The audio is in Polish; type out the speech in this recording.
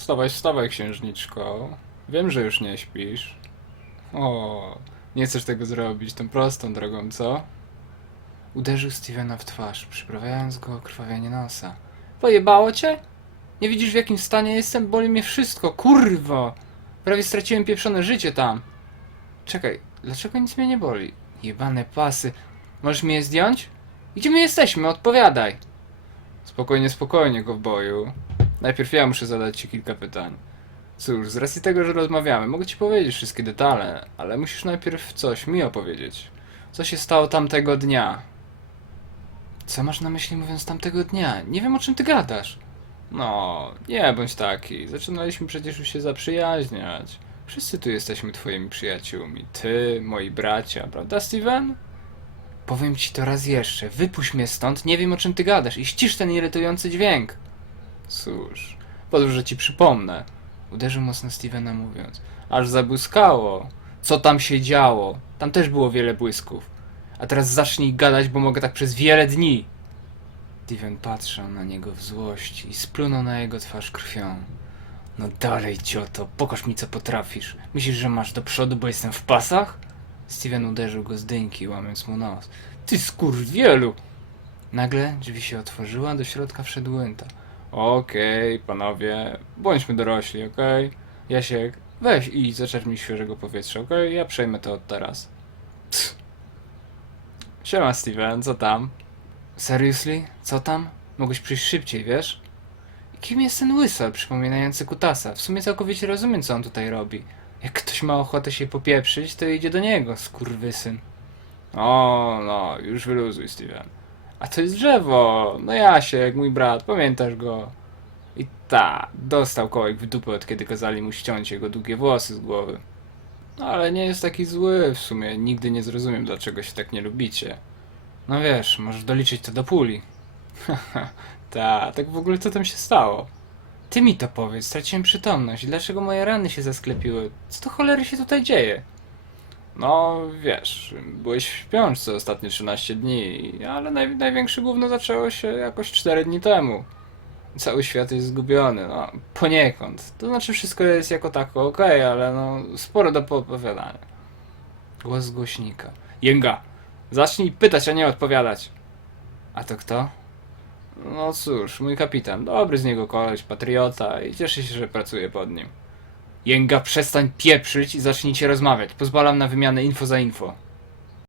Wstawaj, wstawaj, księżniczko. Wiem, że już nie śpisz. O, nie chcesz tego zrobić tą prostą drogą, co? Uderzył Stevena w twarz, przyprawiając go o krwawienie nosa. Pojebało cię? Nie widzisz w jakim stanie jestem? Boli mnie wszystko, kurwo! Prawie straciłem pieprzone życie tam. Czekaj, dlaczego nic mnie nie boli? Jebane pasy. Możesz mi je zdjąć? Gdzie my jesteśmy? Odpowiadaj! Spokojnie, spokojnie, kowboju. Najpierw ja muszę zadać ci kilka pytań. Cóż, z racji tego, że rozmawiamy, mogę ci powiedzieć wszystkie detale, ale musisz najpierw coś mi opowiedzieć. Co się stało tamtego dnia? Co masz na myśli mówiąc tamtego dnia? Nie wiem o czym ty gadasz. No, nie bądź taki. Zaczynaliśmy przecież już się zaprzyjaźniać. Wszyscy tu jesteśmy twoimi przyjaciółmi. Ty, moi bracia, prawda, Steven? Powiem ci to raz jeszcze. Wypuść mnie stąd, nie wiem o czym ty gadasz i ścisz ten irytujący dźwięk. Cóż, pozwól, że ci przypomnę. Uderzył mocno Stevena mówiąc. Aż zabłyskało. Co tam się działo? Tam też było wiele błysków. A teraz zacznij gadać, bo mogę tak przez wiele dni. Steven patrzył na niego w złości i splunął na jego twarz krwią. No dalej, cioto, pokaż mi co potrafisz. Myślisz, że masz do przodu, bo jestem w pasach? Steven uderzył go z dynki, łamiąc mu nos. Ty skurwielu! Nagle drzwi się otworzyły, a do środka wszedł Łynta. Okej, panowie, bądźmy dorośli, okej? Jasiek, weź i zaczerpnij świeżego powietrza, okej? Ja przejmę to od teraz. Pst. Siema Steven, co tam? Seriously? Co tam? Mogłeś przyjść szybciej, wiesz? Kim jest ten łysel przypominający kutasa? W sumie całkowicie rozumiem, co on tutaj robi. Jak ktoś ma ochotę się popieprzyć, to idzie do niego, skurwysyn. O, no, już wyluzuj, Steven. A to jest drzewo. No Jasiek, mój brat, pamiętasz go? I ta, dostał kołek w dupę od kiedy kazali mu ściąć jego długie włosy z głowy. No ale nie jest taki zły w sumie. Nigdy nie zrozumiem, dlaczego się tak nie lubicie. No wiesz, możesz doliczyć to do puli. Ta, tak w ogóle co tam się stało? Ty mi to powiedz, straciłem przytomność. Dlaczego moje rany się zasklepiły? Co to cholery się tutaj dzieje? No, wiesz, byłeś w śpiączce ostatnie 13 dni, ale naj, największe gówno zaczęło się jakoś 4 dni temu. Cały świat jest zgubiony, no, poniekąd. To znaczy wszystko jest jako tako okej, ale no, sporo do poopowiadania. Głos głośnika. Jęga, zacznij pytać, a nie odpowiadać. A to kto? No cóż, mój kapitan. Dobry z niego koleś, patriota i cieszę się, że pracuję pod nim. Jęga, przestań pieprzyć i zacznijcie rozmawiać. Pozwalam na wymianę info za info.